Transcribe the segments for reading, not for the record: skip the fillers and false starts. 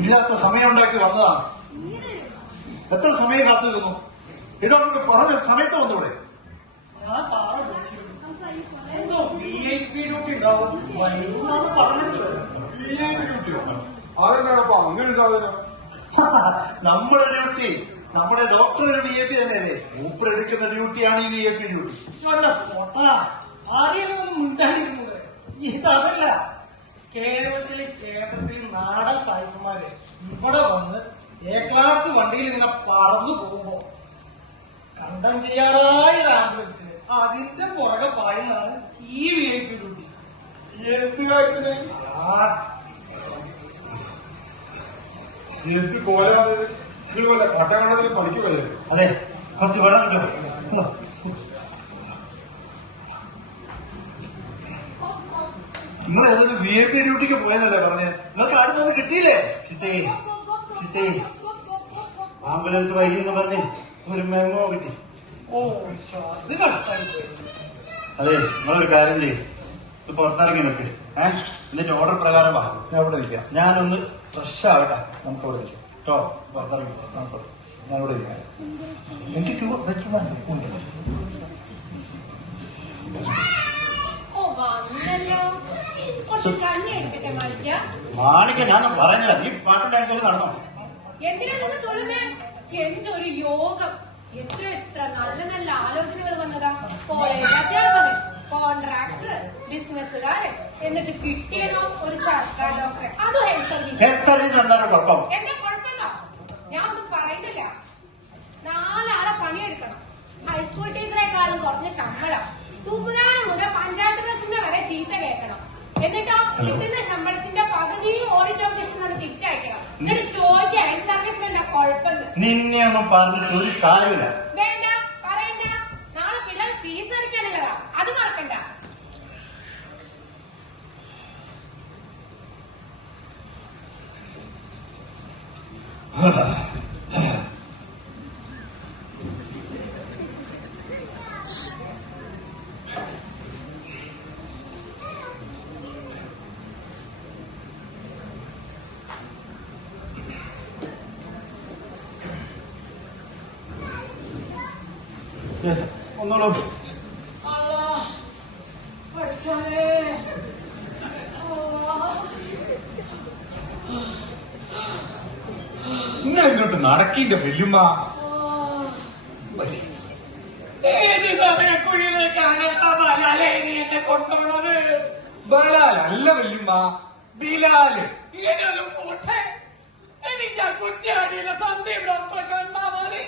ഇല്ലാത്ത സമയം ഉണ്ടാക്കി വന്നതാണ്. എത്ര സമയം കാത്തിരുന്നു? ഇതോടെ പറഞ്ഞ സമയത്ത് വന്നൂടെ? അതെന്താണപ്പ അങ്ങനെ സാധനം? നമ്മുടെ ഡ്യൂട്ടി, നമ്മുടെ ഡോക്ടറുടെ വി ഐ പി തന്നെയല്ലേ? മൂപ്പറെടുക്കുന്ന ഡ്യൂട്ടിയാണ് ഈ വി ഐ പി ഡ്യൂട്ടി. ഇതല്ല കേരളത്തിൽ നാടൻ സായിപ്പന്മാര് ഇവിടെ വന്ന് എ ക്ലാസ് വണ്ടിയിൽ ഇങ്ങനെ പറന്നു പോകുമ്പോ കണ്ടം ചെയ്യാറായ ആംബുലൻസ് അതിന്റെ പുറകെ പായുന്നതാണ് ഈ വി ഐ പി ഡ്യൂട്ടി. എന്ത് കാര്യത്തിന്? എന്ത് കോലാണ് ഇത്? പോലെ കട്ടകണത്തിൽ പഠിക്കുമല്ലേ? അതെ, കുറച്ച് വെള്ളം കിട്ടും. നിങ്ങൾ ഏതൊരു വി ഐ പി ഡ്യൂട്ടിക്ക് പോയെന്നല്ലേ പറഞ്ഞ്? നിങ്ങൾക്ക് അടുത്തൊന്നും കിട്ടിയില്ലേ? ചിട്ടേ ചിട്ടേ ആംബുലൻസ് വൈകിയെന്ന് പറഞ്ഞ് ഒരു മെമ്മോ കിട്ടി. ഓ അത് കഷ്ടായി. അതെ, നിങ്ങളൊരു കാര്യം ചെയ്യും, ഇത് പുറത്തിറങ്ങി നിൽക്ക്. എന്നിട്ട് ഓർഡർ പ്രകാരം വാ. ഞാൻ ഇവിടെ ഇരിക്കാം. ഞാനൊന്ന് ഫ്രഷ് ആവട്ടെ. നമുക്ക് ഇവിടെ ഇരിക്കാം കേട്ടോ. പുറത്തിറങ്ങി ഞാൻ ഇവിടെ ഇരിക്കാം. എനിക്ക് മാണിക്ക ഞാൻ പറയുന്നില്ല. നീ പാട്ടും ഡാൻസ് നടന്നോ? എന്തൊരു യോഗം! എത്ര നല്ല നല്ല ആലോചനകൾ വന്നതാ. കോളേജ് അധ്യാപകൻ, കോൺട്രാക്ടർ, ബിസിനസ്സുകാരൻ, എന്നിട്ട് കിട്ടിയതോ ഒരു സർക്കാർ ഡോക്ടറെ. അതും ഹെൽത്ത് സർവീസ്. ഹെൽത്ത് സർവീസ് എന്താണ് കുഴപ്പം? എന്താ കുഴപ്പമില്ല, ഞാൻ ഒന്നും പറയുന്നില്ല. 4 ആളെ പണിയെടുക്കണം, ഹൈസ്കൂൾ ടീച്ചറെക്കാളും കുറഞ്ഞ ശമ്പളം, തൂപ്പുകാരൻ മുതൽ പഞ്ചായത്ത് പ്രസിഡന്റ് വരെ ചീത്ത കേൾക്കണം. എന്നിട്ടോ കിട്ടുന്ന ശമ്പളത്തിന്റെ പകുതിയും ഓഡിറ്റ് ഓഫീസിൽ നിന്ന് തിരിച്ചയക്കണം. എന്നിട്ട് ചോദിക്കുക ഹെൽത്ത് സർവീസിന് എന്താ കുഴപ്പമെന്ന്. നിന്നെ ഒന്നും പറഞ്ഞിട്ട് ഒരു കാര്യമില്ല. വേണ്ട, പറയണ്ട. നാളെ പിള്ളേർ ഫീസ് അടയ്ക്കാനുള്ളതാ, അത് മറക്കണ്ട. ഒന്നുകൂടെ നിങ്ങൾ ഇങ്ങോട്ട് നടക്കിന്റെ വെല്ലുമ്മ. ഏത് സമയക്കുഴിയിലേക്കാണ് എന്നെ കൊണ്ടുപോണത്? ബലാൽ അല്ല വെല്ലുമ്മ, ബിലാല്. ഇങ്ങനെയൊരു കൂട്ടെ എനിക്ക് ആ കുറ്റിയാടിയിലെ സന്ദീപ് ഡോക്ടറെ കണ്ടാ മതി.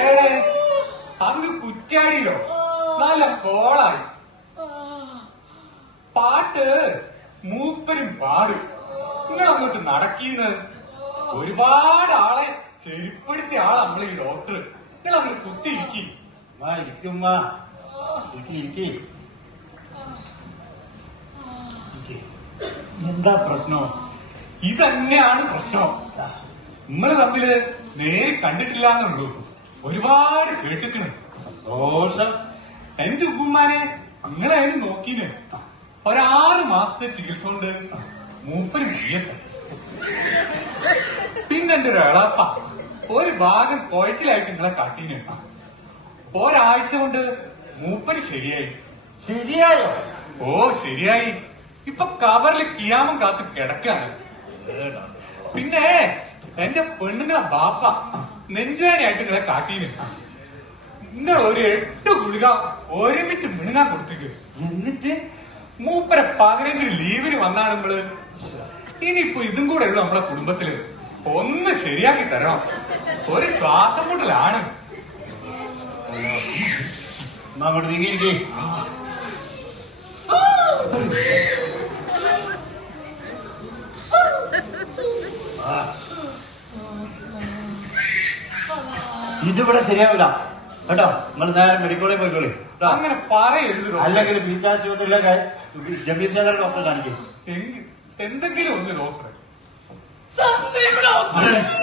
ഏടെ അങ്ങ് കുറ്റാടിയിലോ? നല്ല കോളായി. പാട്ട് മൂപ്പരും പാടും. നിങ്ങൾ അങ്ങോട്ട് നടക്കീന്ന്. ഒരുപാട് ആളെ ചെരുപ്പെടുത്തിയ ആളാ നമ്മളീ ഡോക്ടർ. നിങ്ങൾ അങ്ങോട്ട് കുത്തിയിരിക്കി. ഇരിക്കുമ്മ. ഇരിക്കി. എന്താ പ്രശ്നം? ഇതന്നെയാണ് പ്രശ്നം. നിങ്ങൾ തമ്മില് നേരെ കണ്ടിട്ടില്ലാന്നുള്ളൂ, ഒരുപാട് കേട്ടിക്കണ്. ദോഷം. എന്റെ ഉപ്പുമാനെ നിങ്ങളായാലും നോക്കീന്. 6 മാസത്തെ ചികിത്സ കൊണ്ട് മൂപ്പര് വീയത്ത. പിന്നെ എന്റെ ഒരു എളപ്പ ഒരു ഭാഗം കുഴച്ചിലായിട്ട് നിങ്ങളെ കാട്ടീന്. ഒരാഴ്ച കൊണ്ട് മൂപ്പര് ശരിയായി. ശരിയായോ? ഓ ശരിയായി. ഇപ്പൊ കവറിൽ കിയാമം കാത്ത് കിടക്കാണ്. പിന്നെ എന്റെ പെണ്ണുങ്ങളെ ബാപ്പ നെഞ്ചുവേനയായിട്ട് നിങ്ങളെ കാട്ടീന്. നിങ്ങൾ ഒരു 8 ഗുളിക ഒരുമിച്ച് മിണുങ്ങാൻ കൊടുത്തേക്ക്. എന്നിട്ട് മൂപ്പരെ 15 ലീവിന് വന്നാണ് നമ്മള്. ഇനിയിപ്പോ ഇതും കൂടെ ഉള്ളു നമ്മളെ കുടുംബത്തില്. ഒന്ന് ശരിയാക്കി തരണം. ഒരു ശ്വാസം മുട്ടലാണ്. അങ്ങോട്ട് നീങ്ങിയിരിക്കേ. ഇതിവിടെ ശരിയാവില്ല കേട്ടോ. നിങ്ങൾ നേരെ മെഡിക്കോളിൽ പോയിക്കോളി കേട്ടോ. അങ്ങനെ പറയരുത് ഡോക്ടറെ. അല്ലെങ്കിൽ ബീച്ച് ആശുപത്രിയിലൊക്കെ ജമീർ ചേതർ ഡോക്ടറെ കാണിക്കും. എന്തെങ്കിലും ഒന്ന് ഡോക്ടറെ.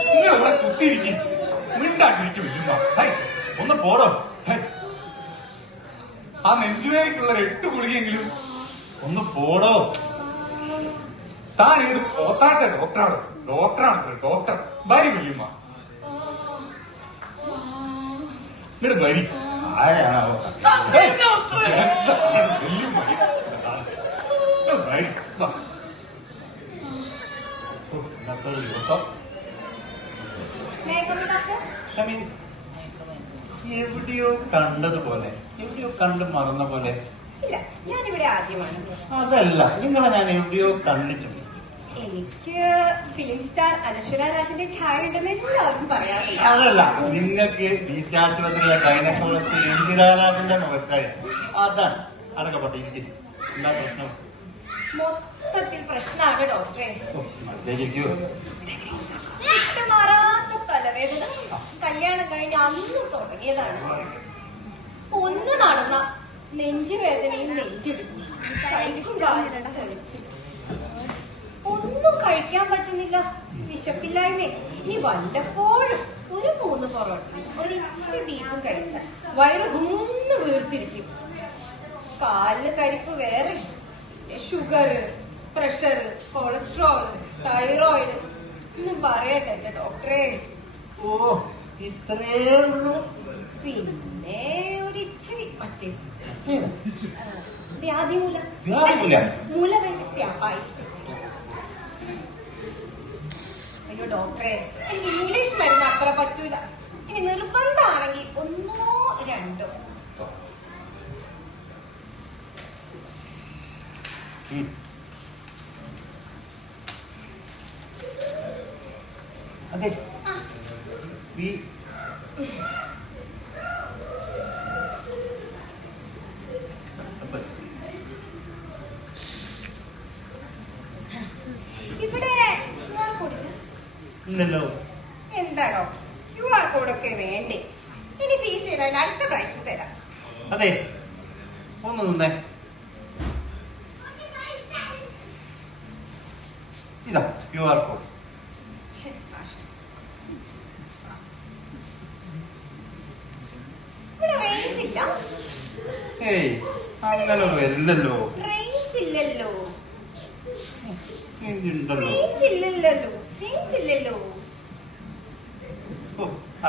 നിങ്ങൾ ഇവിടെ കുത്തിയിരിക്കും. മിണ്ടാണ്ടിരിക്കും ചുമ്മാ. ഹൈ, ഒന്ന് പോടോ. ഹൈ. ആ നെഞ്ചുവേദനയ്ക്കുള്ള 8 ഗുളികയെങ്കിലും. ഒന്ന് പോടോ. താൻ ഏത് പോത്താട്ടെ ഡോക്ടറാണ്. ഡോക്ടറാണ് ഡോക്ടർ. വരി വല്യമ്മ, ഇങ്ങോട്ട് വരി. ആരാണാവോ? വല്യമ്മ വരി. വാ. ഇന്നത്തെ ഒരു ദിവസം I mean, എവിടെയോ കണ്ടതുപോലെ, എവിടെയോ കണ്ട് മറന്ന പോലെ. ഇല്ല, ഞാനിവിടെ ആദ്യമാണ്. അതല്ല, നിങ്ങളെ ഞാൻ എവിടെയോ കണ്ടിട്ടുണ്ട്. എനിക്ക് ഫിലിം സ്റ്റാർ അനശ്വര രാജിന്റെ ഛായ ഉണ്ടെന്ന് എല്ലാവരും പറയാറില്ല. അതല്ല, നിങ്ങൾക്ക് ബീച്ച് ആശുപത്രിയിലെ ഗൈനക്കോളജി ഇന്ദിരാരാജിന്റെ മുഖത്തായി. അതാണ് അടക്കപ്പെട്ടെ. ഇരിക്കും. എന്താ പ്രശ്നം? മൊത്തത്തിൽ പ്രശ്നമാണ് ഡോക്ടറെ. മറ്റേക്കോ വിട്ടുമാറാത്ത തലവേദന കല്യാണം കഴിഞ്ഞ് അന്ന് തുടങ്ങിയതാണ്. ഒന്ന് നടന്ന നെഞ്ചുവേദനയും നെഞ്ചെടുക്കും, കൈക്കും കാലിട കഴിച്ചു. ഒന്നും കഴിക്കാൻ പറ്റുന്നില്ല, വിശപ്പില്ലായ്മ. ഇനി വല്ലപ്പോഴും ഒരു 3 പൊറോട്ട ഒരു ഇച്ചിരി ബീഫും കഴിച്ചാൽ വയറ് ഒന്ന് വീർത്തിരിക്കും. കാലിന് കരിപ്പ് വേറെ, ഷുഗർ, പ്രഷർ, കൊളസ്ട്രോൾ, തൈറോയിഡ് ഒന്നും പറയട്ടെ എന്റെ ഡോക്ടറെ. ഓ, ഇത്രേ ഉള്ളൂ. പിന്നെ ഒരു ഇച്ചിരി മറ്റേ വ്യാധിമൂല മൂലവൈദ്യ. അയ്യോ ഡോക്ടറെ, എനിക്ക് ഇംഗ്ലീഷ് മരുന്ന് അത്ര പറ്റൂല. ഇനി നിർബന്ധമാണെങ്കിൽ 1 2. അതെ, ഇവിടെ QR കോഡ് ഇല്ലല്ലോ. എന്താണോ QR കോഡൊക്കെ വേണ്ടേ? ഇനി ഫീസ് തരാൻ അടുത്ത പ്രാവശ്യം തരാം. അതെ, ഒന്ന് നിന്നേ. ഇതാ QR കോഡ്. ഇവിടെ റേഞ്ച് ഇല്ല. ഏയ്, അങ്ങനെ വരില്ലല്ലോ. റേഞ്ച് ഇല്ലല്ലോ. ഉണ്ടല്ലോ. റേഞ്ച് ഇല്ലല്ലോ. റേഞ്ച് ഇല്ലല്ലോ.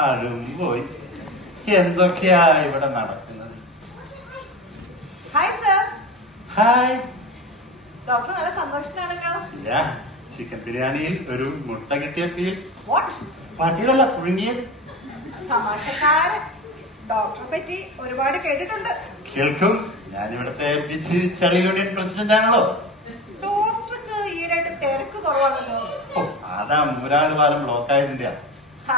ആരും പോയി. എന്തൊക്കെയാ ഇവിടെ നടക്കുന്നത്? Hi sir. ഹായ്. ഡോക്ടർ നല്ല സന്തോഷത്തിലാണല്ലോ. ഇല്ല, ചിക്കൻ ബിരിയാണിയിൽ ഒരു മുട്ട കിട്ടിയ ഫീൽ. വാട്ട്? പട്ടിയതല്ല, പുഴുങ്ങിയത്. തമാശക്കാരൻ. ഡോക്ടറെ പറ്റി ഒരുപാട് കേട്ടിട്ടുണ്ട്. കേൾക്കും. ഞാനിവിടുത്തെ ബീച്ച് ചളി യൂണിയൻ പ്രസിഡന്റ് ആണല്ലോ. ഡോക്ടർക്ക് ഈയിടെ തിരക്ക് കുറവാണല്ലോ. ഓ, അതാ മൂരാട് പാലം ബ്ലോക്ക് ആയതിന്റെ.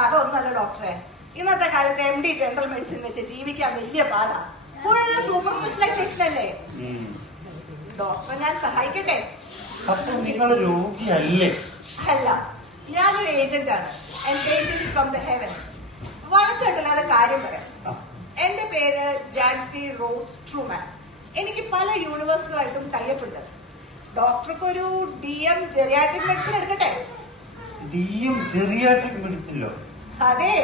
അതൊന്നല്ല ഡോക്ടറെ, ഇന്നത്തെ കാലത്ത് MD ജനറൽ മെഡിസിൻ വെച്ച് ജീവിക്കാൻ വലിയ പാടാ. കൂടുതൽ സൂപ്പർ സ്പെഷ്യലൈസേഷൻ അല്ലേ. ഡോക്ടറെ ഞാൻ സഹായിക്കട്ടെ? അപ്പൊ നിങ്ങൾ രോഗിയല്ലേ? അല്ല, ഞാനൊരു ഏജന്റാണ്. From the heaven. വളച്ചെട്ടില്ലാതെ കാര്യം പറയാം. എന്റെ പേര് ജാൻസി റോസ് ട്രൂമാൻ. എനിക്ക് പല യൂണിവേഴ്സിറ്റികളായിട്ടും ടൈപ്പുണ്ട്. ഡോക്ടർക്ക് ഒരു DM ജെറിയാട്രിക് മെഡിസിൻ എടുക്കട്ടെ? DM ജെറിയാട്രിക് മെഡിസിനോ? അതെ,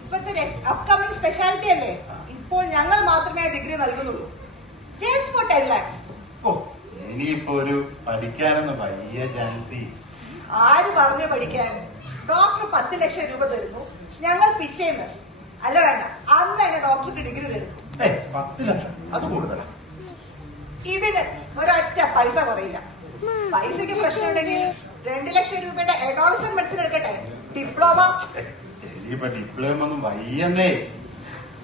ഇപ്പത്തെ അപ്കമിങ് സ്പെഷ്യാലിറ്റി അല്ലേ. ഇപ്പോൾ ഞങ്ങൾ മാത്രമേ ഡിഗ്രി നൽകുന്നുള്ളൂ. Just for 10 lakhs. ഓ, ഇനിയിപ്പോ ഒരു പഠിക്കാനൊന്നും വയ്യ ജാൻസി. ആര് പറഞ്ഞു പഠിക്കാൻ? ഡോക്ടർ 10 ലക്ഷം രൂപ തരുന്നു, ഞങ്ങൾ പിറ്റേന്ന്, അല്ല വേണ്ട, അന്ന് തന്നെ ഡോക്ടർക്ക് ഡിഗ്രി തരുന്നു. 10 ലക്ഷം അത് കൂടുതലാ. ഇതിന് ഒരൊറ്റ പൈസ കുറയില്ല. പൈസക്ക് പ്രശ്നമുണ്ടെങ്കിൽ 2 ലക്ഷം രൂപയുടെ എഡോളസൻ മെഡിസിൻ എടുക്കട്ടെ? ഡിപ്ലോമ. ഇനിയിപ്പോ ഡിപ്ലോമ ഒന്നും വയ്യന്നേ.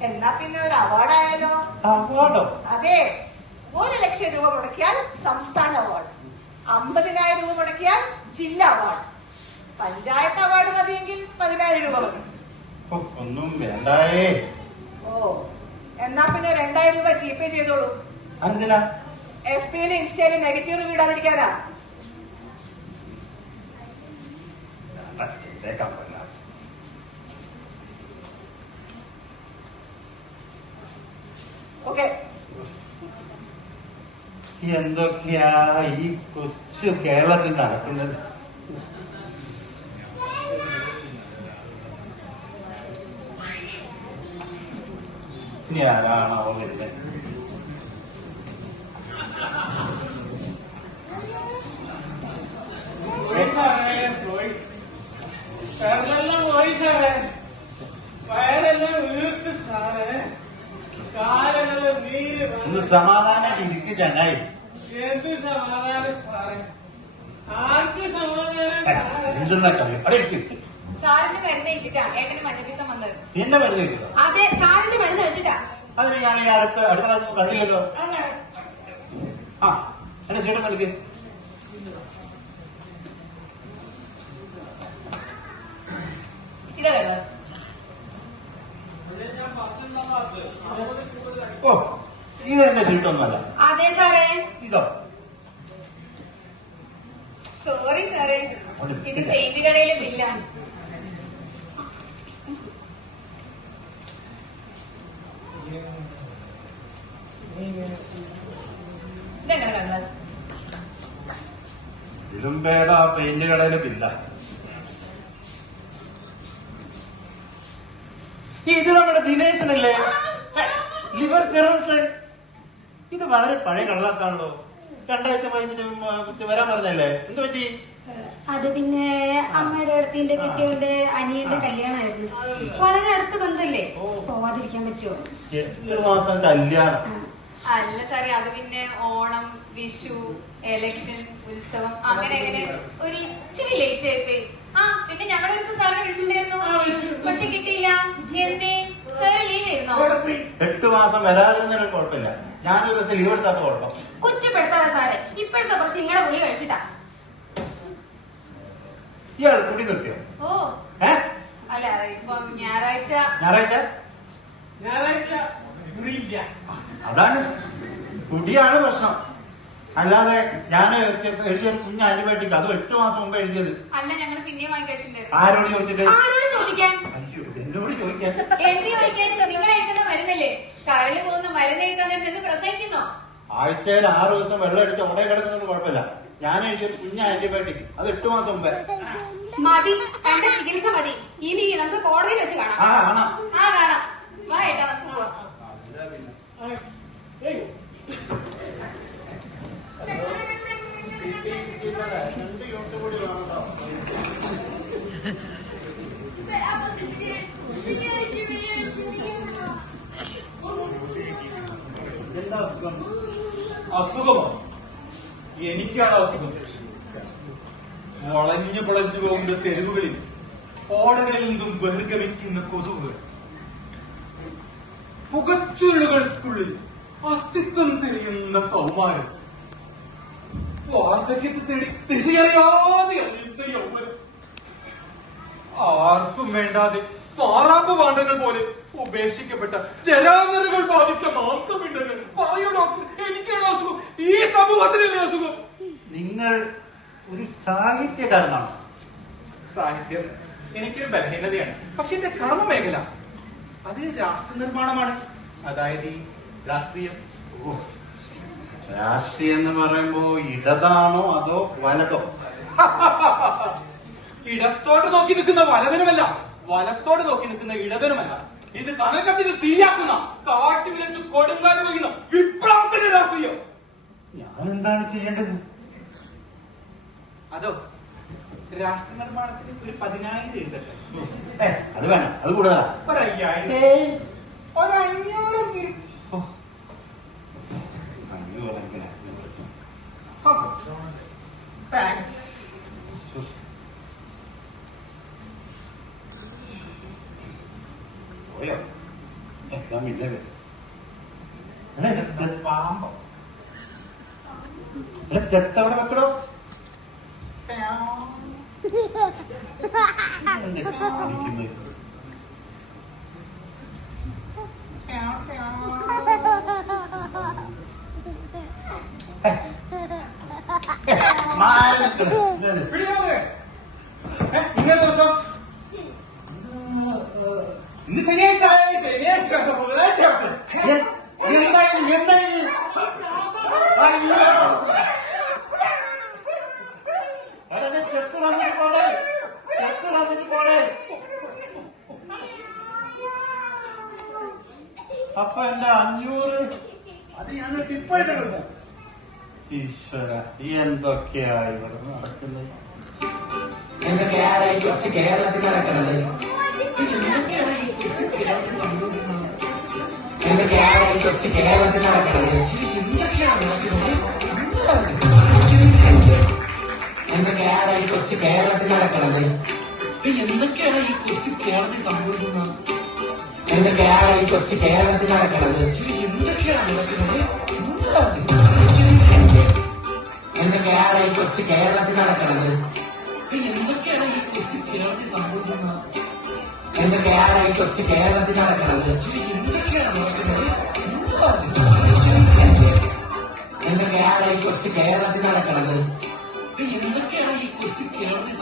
എന്നാ പിന്നെ ഒരു അവാർഡ് ആയാലോ? അവാർഡോ? അതെ, 1 ലക്ഷം രൂപ മുടക്കിയാൽ സംസ്ഥാന അവാർഡ്, 50,000 രൂപ മുടക്കിയാൽ ജില്ലാ അവാർഡ്, പഞ്ചായത്ത് അവാർഡ് മതിയെങ്കിൽ 10,000 രൂപ മതി. ഒന്നും വേണ്ടായേ. ഓ, എന്നാ പിന്നെ 2,000 രൂപ GPay ചെയ്തോളൂ. എന്തിനാ? FB-യിലും ഇൻസ്റ്റയിലും നെഗറ്റീവ് റിവ്യൂ ഇടാതിരിക്കാനാ. ഓക്കെ. എന്തൊക്കെയാ ഈ കൊച്ചു കേരളത്തിൽ നടക്കുന്നത്? ഇനി ആരാണോ വരുന്നത്? വയറെല്ലാം പോയി സാറേ, വയറെല്ലാം വീർത്ത് സാറേ, കാലെല്ലാം നീര് ഒന്ന് സമാധാനം ഇരിക്ക് ചങ്ങായി. എന്ത് സമാധാനം സാറേ, ആർക്ക് സമാധാനം സാറേ? എന്തെന്നാ കളി? അവിടെ ഇരിക്കും. സാറിന് മരുന്ന് കഴിച്ചിട്ടാ ഏട്ടന് മഞ്ഞപ്പിത്തം വന്നത്. എന്നെ മരുന്ന് കിട്ടുക. അതെ, സാറിന് മരുന്ന് കഴിച്ചിട്ടാ. അതിന് ഞാൻ ഈ അടുത്ത കാലത്ത് കണ്ടില്ലല്ലോ. ആ എന്നെ ചേട്ടൻ കളിക്ക്. ഇതാ വരുന്നത്. ഓ ഇത് എന്റെ ചീട്ടൊന്നുമല്ല. അതെ സാറേ. ഇതോ? സോറി സാറേ, ഇത് പെയിന്റ് കടയിലെ ബില്ലാണ്. ഇതെങ്ങനെ വന്നത്? ഇതിലും ഭേദ പെയിന്റ് കടയില് ബില്ല. ഇത് നമ്മുടെ ദിനേശനല്ലേ, ലിവർ സിറോസ്. ഇത് വളരെ പഴയ കടലാസാണല്ലോ. 2 ആഴ്ച കഴിഞ്ഞിട്ട് വരാൻ പറഞ്ഞല്ലേ, എന്ത് പറ്റി? അത് പിന്നെ അമ്മയുടെ അടുത്തിന്റെ കെട്ടിയവന്റെ അനിയന്റെ കല്യാണമായിരുന്നു. വളരെ അടുത്ത ബന്ധല്ലേ, പോവാതിരിക്കാൻ പറ്റുമോ? 8 മാസം കല്യാണം. അല്ല സാറേ, അത് പിന്നെ ഓണം, വിഷു, എലക്ഷൻ, ഉത്സവം അങ്ങനെ അങ്ങനെ ഒരു ഇച്ചിരി ലേറ്റ് ആയിപ്പോയി. ആ പിന്നെ ഞങ്ങളുടെ ദിവസം സാറിനെ വിളിച്ചിട്ടുണ്ടായിരുന്നു, പക്ഷെ കിട്ടിയില്ല. എന്തേ സാറ് ലീവ് ആയിരുന്നോ? 8 മാസം വരാതിരുന്നൊരു കുഴപ്പമില്ല, ഞാനൊരു ദിവസം ലീവ് എടുത്താൽ കുഴപ്പം. കുറ്റപ്പെടുത്താതെ സാറേ, ഇപ്പോഴത്തെ പക്ഷെ നിങ്ങളുടെ ഗുളി കഴിച്ചിട്ടാ. ഇയാൾ കുടി നിർത്തിയോ? ഓ അല്ല, ഇപ്പൊ ഞായറാഴ്ച ഞായറാഴ്ച ഇല്ല. അതാണ് കുടിയാണ് പ്രശ്നം. അല്ലാതെ ഞാൻ എഴുതിയ കുഞ്ഞ് ആന്റിബയോട്ടിക്, അതും 8 മാസം മുമ്പ് എഴുതിയത്. അല്ല, ഞങ്ങൾ പിന്നെയും വാങ്ങി കഴിച്ചിട്ടുണ്ടായിരുന്നു. ആരോട് ചോദിച്ചിട്ട്? ആരോട് ചോദിക്കാൻ? അയ്യോ എന്നോട് ചോദിക്കാൻ. എന്ത് ചോദിക്കാൻ? നിങ്ങൾ കഴിക്കുന്ന മരുന്നല്ലേ, കരളിൽ പോകുന്ന മരുന്ന് കഴിക്കാൻ നിന്ന് പ്രസവിക്കുന്നോ? ആഴ്ചയിൽ 6 ദിവസം വെള്ളം അടിച്ച് ഉടനെ കിടക്കുന്നത് കുഴപ്പമില്ല. ഞാൻ എഴുതിയത് കുഞ്ഞ് ആന്റിബയോട്ടിക്, അത് 8 മാസം മുമ്പേ. മതി, എന്റെ ചികിത്സ മതി. ഇനി നമുക്ക് കോടതിയിൽ വെച്ച് കാണാം. കാണാം. കാണാം. വാ ഏട്ടാ, നമുക്ക് പോവാം. അസുഖമോ? എനിക്കാണ് അസുഖം. വളഞ്ഞു പൊളഞ്ഞു പോകുന്ന തെരുവുകളിൽ ഓടകളിൽ നിന്നും ബഹിർഗമിക്കുന്ന കൊതുകുകൾ, പുകച്ചുരുളുകൾക്കുള്ളിൽ അസ്തിത്വം തിരിയുന്ന കൗമാരം, വാർദ്ധക്യത്തെ തേടി തിരിച്ചറിയാതെ അറിയുന്ന യൗവനം, ആർക്കും വേണ്ടാതെ മാറാപ്പ് പാണ്ഡങ്ങൾ പോലെ ഉപേക്ഷിക്കപ്പെട്ട ജലാന്തരകൾ ബാധിച്ച മാംസപിണ്ഡങ്ങൾ. പറയൂ ഡോക്ടർ, എനിക്കാണ് അസുഖം, ഈ സമൂഹത്തിനല്ലേ അസുഖം? നിങ്ങൾ ഒരു സാഹിത്യകാരനാണ്. സാഹിത്യം എനിക്കൊരു ബലഹീനതയാണ്, പക്ഷെ എന്റെ കർമ്മ മേഖല അത് രാഷ്ട്ര നിർമ്മാണമാണ്. അതായത് ഈ രാഷ്ട്രീയം. രാഷ്ട്രീയം എന്ന് പറയുമ്പോ ഇടതാണോ അതോ വലതോ? ഇടത്തോട്ട് നോക്കി നിൽക്കുന്ന വലതനുമല്ല, വലത്തോട് നോക്കി നിൽക്കുന്ന ഇടതനുമല്ല. ഇത് കനകത്തിന് തീയാക്കുന്ന, കാട്ടുവിലത്ത് കൊടുങ്കാറ്റ് വയ്ക്കുന്ന വിപ്ലവത്തിന്റെ രാഷ്ട്രീയം. ഞാൻ എന്താണ് ചെയ്യേണ്ടത്? അതോ രാഷ്ട്ര നിർമ്മാണത്തിന് ഒരു 10,000 എഴുതട്ടെ? അത് വേണം, അത് കൂടുതലാ. ഒരു 5,000, ഒരു 500. താങ്ക്സ്. പോയോ? എന്താ മില്ലത്? പാമ്പോ? ചെത്തവിടെ വെക്കടോ? ഇന്നേ ദിവസം ഇന്ന് ശനിയാഴ്ച, ബുധനാഴ്ച എന്തായി അയ്യോ അതെ ചെത്ത് തന്നിട്ട് പോണേ ചെത്ത് തന്നിട്ട് പോണേ. അപ്പൊ എന്റെ 500 അത് ഞങ്ങൾ ടിപ്പായിട്ട് കിടക്കും. ഈശ്വര എന്തൊക്കെയായി ഇവിടെ നടക്കുന്നത്? എന്തൊക്കെയാണ് ഈ കൊച്ചു കേരളത്തിൽ നടക്കുന്നത്? എന്തൊക്കെയാണ് ഈ കൊച്ചു കേരളത്തിൽ സംഭവിക്കുന്നത്? എന്തൊക്കെയാണ് ഈ കൊച്ചു കേരളത്തിൽ നടക്കുന്നത്? എന്തൊക്കെയാണ് നടക്കുന്നത്? എന്തൊക്കെയാണ് ഈ കൊച്ചു കേരളത്തിൽ നടക്കുന്നത്? എന്തൊക്കെയാണ് ഈ കൊച്ചു കേരളത്തിൽ സംഭവിക്കുന്നത്? എന്തൊക്കെയാണ് ഈ കൊച്ചു കേരളത്തിൽ നടക്കുന്നത്? എന്തൊക്കെയാണ് നടക്കുന്നത്? എന്തൊക്കെയാണ് ഈ കൊച്ചു കേരളത്തിൽ നടക്കുന്നത്? എന്തൊക്കെയാണ് ഈ കൊച്ചു കേരളത്തിൽ സംഭവിക്കുന്നത്? എന്തൊക്കെയാണ് ഈ കൊച്ചു കേരളത്തിൽ നടക്കുന്നത്? എന്തൊക്കെയാണ് നടക്കുന്നത്? എന്തൊക്കെയാണ് ഈ കൊച്ചു കേരളത്തിൽ നടക്കുന്നത്? എന്തൊക്കെയാണ് ഈ കൊച്ചു കേരളത്തിൽ